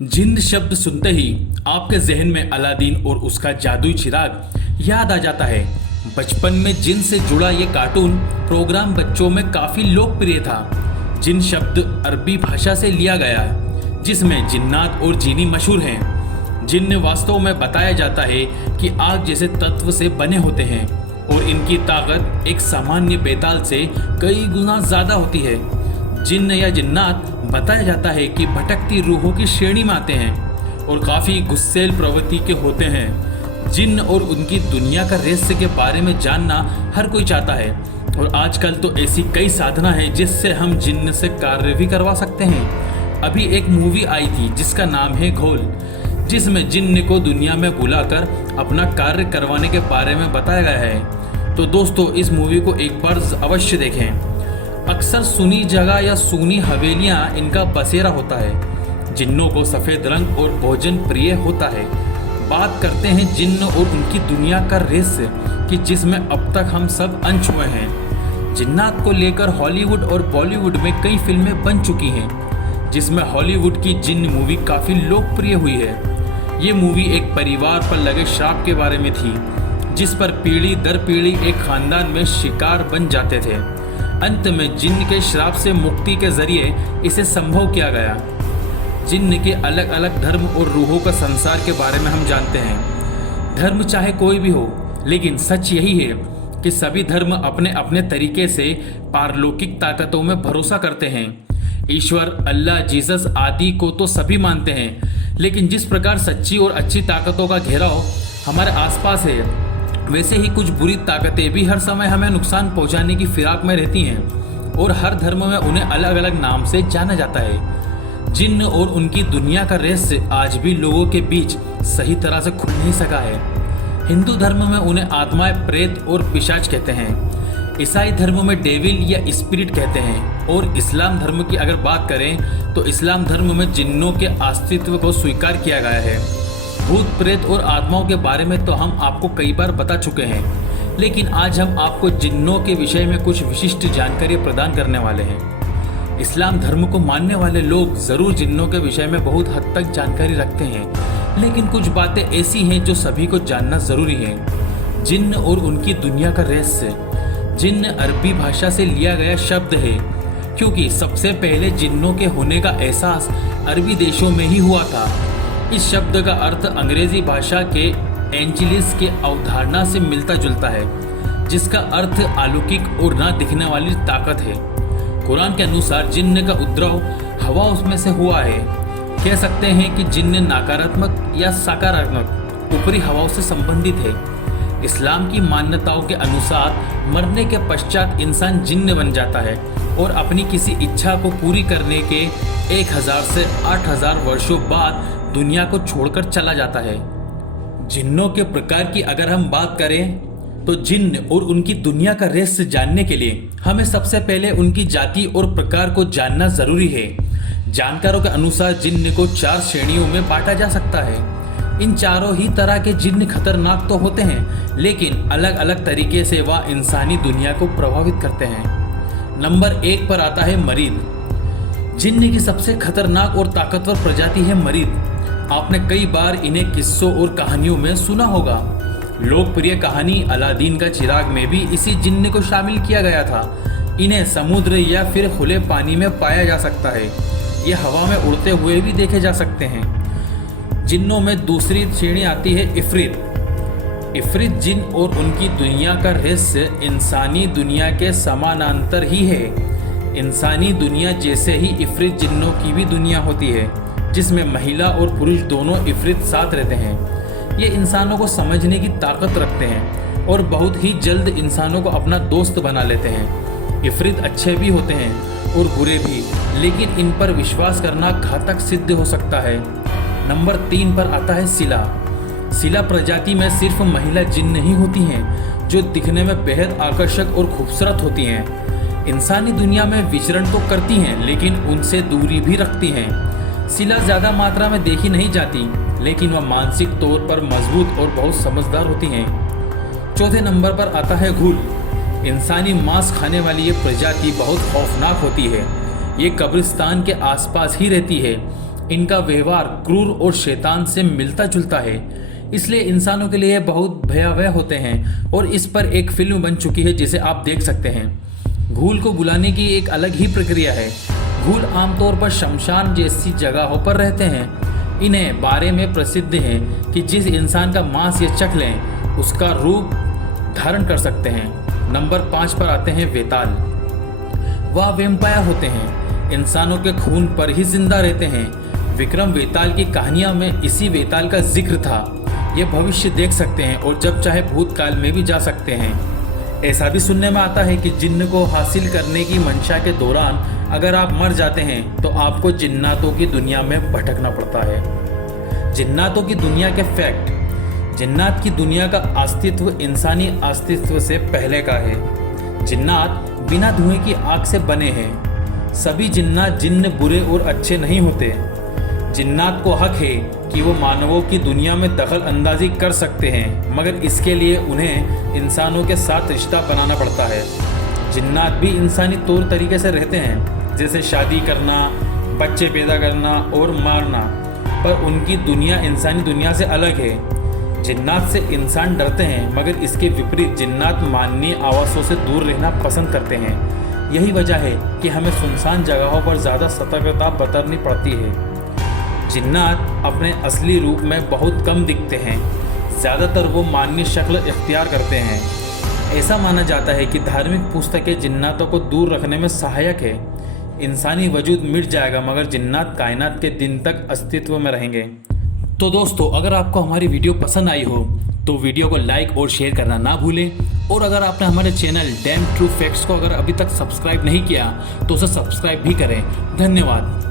जिन्न शब्द सुनते ही आपके जहन में अलादीन और उसका जादुई चिराग याद आ जाता है। बचपन में जिन से जुड़ा ये कार्टून प्रोग्राम बच्चों में काफी लोकप्रिय था। जिन शब्द अरबी भाषा से लिया गया है, जिसमें जिन्नात और जीनी मशहूर हैं। जिन्न वास्तव में बताया जाता है कि आग जैसे तत्व से बने होते हैं और इनकी ताकत एक सामान्य बेताल से कई गुना ज्यादा होती है। जिन्न या जिन्नात बताया जाता है कि भटकती रूहों की श्रेणी में आते हैं और काफ़ी गुस्सैल प्रवृत्ति के होते हैं। जिन्न और उनकी दुनिया का रहस्य के बारे में जानना हर कोई चाहता है और आजकल तो ऐसी कई साधना है जिससे हम जिन्न से कार्य भी करवा सकते हैं। अभी एक मूवी आई थी जिसका नाम है घोल, जिसमें जिन्न को दुनिया में बुलाकर अपना कार्य करवाने के बारे में बताया गया है। तो दोस्तों, इस मूवी को एक बार अवश्य देखें। अक्सर सुनी जगह या सुनी हवेलियां इनका बसेरा होता है। जिन्नों को सफ़ेद रंग और भोजन प्रिय होता है। बात करते हैं जिन्न और उनकी दुनिया का रहस्य कि जिसमें अब तक हम सब अनछुए हुए हैं। जिन्नात को लेकर हॉलीवुड और बॉलीवुड में कई फिल्में बन चुकी हैं, जिसमें हॉलीवुड की जिन्न मूवी काफ़ी लोकप्रिय हुई है। ये मूवी एक परिवार पर लगे श्राप के बारे में थी, जिस पर पीढ़ी दर पीढ़ी एक खानदान में शिकार बन जाते थे। अंत में जिन्न के श्राप से मुक्ति के जरिए इसे संभव किया गया। जिन्न के अलग अलग धर्म और रूहों का संसार के बारे में हम जानते हैं। धर्म चाहे कोई भी हो, लेकिन सच यही है कि सभी धर्म अपने अपने तरीके से पारलौकिक ताकतों में भरोसा करते हैं। ईश्वर, अल्लाह, जीसस आदि को तो सभी मानते हैं, लेकिन जिस प्रकार सच्ची और अच्छी ताकतों का घेराव हमारे आसपास है, वैसे ही कुछ बुरी ताकतें भी हर समय हमें नुकसान पहुंचाने की फिराक में रहती हैं और हर धर्म में उन्हें अलग अलग नाम से जाना जाता है। जिन्न और उनकी दुनिया का रहस्य आज भी लोगों के बीच सही तरह से खुल नहीं सका है। हिंदू धर्म में उन्हें आत्माएं, प्रेत और पिशाच कहते हैं। ईसाई धर्म में डेविल या स्पिरिट कहते हैं और इस्लाम धर्म की अगर बात करें तो इस्लाम धर्म में जिन्नों के अस्तित्व को स्वीकार किया गया है। भूत प्रेत और आत्माओं के बारे में तो हम आपको कई बार बता चुके हैं, लेकिन आज हम आपको जिन्नों के विषय में कुछ विशिष्ट जानकारी प्रदान करने वाले हैं। इस्लाम धर्म को मानने वाले लोग जरूर जिन्नों के विषय में बहुत हद तक जानकारी रखते हैं, लेकिन कुछ बातें ऐसी हैं जो सभी को जानना जरूरी है। जिन्न और उनकी दुनिया का रहस्य। जिन्न अरबी भाषा से लिया गया शब्द है, क्योंकि सबसे पहले जिन्नों के होने का एहसास अरबी देशों में ही हुआ था। इस शब्द का अर्थ अंग्रेजी भाषा के एंजिलिस के अवधारणा से मिलता जुलता है, जिसका अर्थ अलौकिक और ना दिखने वाली ताकत है। कुरान के अनुसार जिन्न का उद्भव हवा उसमें से हुआ है। कह सकते हैं कि जिन्न नकारात्मक या सकारात्मक ऊपरी हवाओं से संबंधित है। इस्लाम की मान्यताओं के अनुसार मरने के पश्चात इंसान जिन्न बन जाता है और अपनी किसी इच्छा को पूरी करने के 1000 से 8000 वर्षों बाद दुनिया को छोड़कर चला जाता है। जिन्नों के प्रकार की अगर हम बात करें तो जिन्न और उनकी दुनिया का रहस्य जानने के लिए हमें सबसे पहले उनकी जाति और प्रकार को जानना जरूरी है। जानकारों के अनुसार जिन्न को 4 श्रेणियों में बांटा जा सकता है। इन चारों ही तरह के जिन्न खतरनाक तो होते हैं, लेकिन अलग अलग तरीके से वह इंसानी दुनिया को प्रभावित करते हैं। नंबर 1 पर आता है मरीद। जिन्न की सबसे खतरनाक और ताकतवर प्रजाति है मरीद। आपने कई बार इन्हें किस्सों और कहानियों में सुना होगा। लोकप्रिय कहानी अलादीन का चिराग में भी इसी जिन्न को शामिल किया गया था। इन्हें समुद्र या फिर खुले पानी में पाया जा सकता है। ये हवा में उड़ते हुए भी देखे जा सकते हैं। जिन्नों में दूसरी श्रेणी आती है इफरित। इफरित जिन और उनकी दुनिया का रहस्य इंसानी दुनिया के समानांतर ही है। इंसानी दुनिया जैसे ही इफरित जिन्नों की भी दुनिया होती है, जिसमें महिला और पुरुष दोनों इफरित साथ रहते हैं। ये इंसानों को समझने की ताकत रखते हैं और बहुत ही जल्द इंसानों को अपना दोस्त बना लेते हैं। इफरित अच्छे भी होते हैं और बुरे भी, लेकिन इन पर विश्वास करना घातक सिद्ध हो सकता है। नंबर 3 पर आता है सिला। सिला प्रजाति में सिर्फ महिला जिन्न नहीं होती हैं जो दिखने में बेहद आकर्षक और खूबसूरत होती हैं। इंसानी दुनिया में विचरण तो करती हैं, लेकिन उनसे दूरी भी रखती हैं। सिला ज़्यादा मात्रा में देखी नहीं जाती, लेकिन वह मानसिक तौर पर मजबूत और बहुत समझदार होती हैं। चौथे नंबर पर आता है घुल। इंसानी मांस खाने वाली ये प्रजाति बहुत खौफनाक होती है। ये कब्रिस्तान के आसपास ही रहती है। इनका व्यवहार क्रूर और शैतान से मिलता जुलता है, इसलिए इंसानों के लिए बहुत भयावह होते हैं और इस पर एक फिल्म बन चुकी है जिसे आप देख सकते हैं। घूल को बुलाने की एक अलग ही प्रक्रिया है। घूल आमतौर पर शमशान जैसी जगहों पर रहते हैं। इन्हें बारे में प्रसिद्ध है कि जिस इंसान का मांस ये चख लें उसका रूप धारण कर सकते हैं। नंबर 5 पर आते हैं वेताल। वह वेम्पायर होते हैं, इंसानों के खून पर ही जिंदा रहते हैं। विक्रम वेताल की कहानियों में इसी वेताल का जिक्र था। ये भविष्य देख सकते हैं और जब चाहे भूतकाल में भी जा सकते हैं। ऐसा भी सुनने में आता है कि जिन्न को हासिल करने की मंशा के दौरान अगर आप मर जाते हैं तो आपको जिन्नातों की दुनिया में भटकना पड़ता है। जिन्नातों की दुनिया के फैक्ट। जिन्नात की दुनिया का अस्तित्व इंसानी अस्तित्व से पहले का है। जिन्नात बिना धुएं की आग से बने हैं। सभी जिन्नात जिन्न बुरे और अच्छे नहीं होते। जिन्नात को हक है कि वो मानवों की दुनिया में दखल अंदाजी कर सकते हैं, मगर इसके लिए उन्हें इंसानों के साथ रिश्ता बनाना पड़ता है। जिन्नात भी इंसानी तौर तरीके से रहते हैं, जैसे शादी करना, बच्चे पैदा करना और मारना, पर उनकी दुनिया इंसानी दुनिया से अलग है। जिन्नात से इंसान डरते हैं, मगर इसके विपरीत जिन्नात माननीय आवासों से दूर रहना पसंद करते हैं। यही वजह है कि हमें सुनसान जगहों पर ज़्यादा सतर्कता बरतनी पड़ती है। जिन्नात अपने असली रूप में बहुत कम दिखते हैं। ज़्यादातर वो माननीय शक्ल इख्तियार करते हैं। ऐसा माना जाता है कि धार्मिक पुस्तकें जिन्नातों को दूर रखने में सहायक है। इंसानी वजूद मिट जाएगा मगर जिन्नात कायनात के दिन तक अस्तित्व में रहेंगे। तो दोस्तों, अगर आपको हमारी वीडियो पसंद आई हो तो वीडियो को लाइक और शेयर करना ना भूलें। और अगर आपने हमारे चैनल डैम ट्रू फैक्ट्स को अगर अभी तक सब्सक्राइब नहीं किया तो उसे सब्सक्राइब भी करें। धन्यवाद।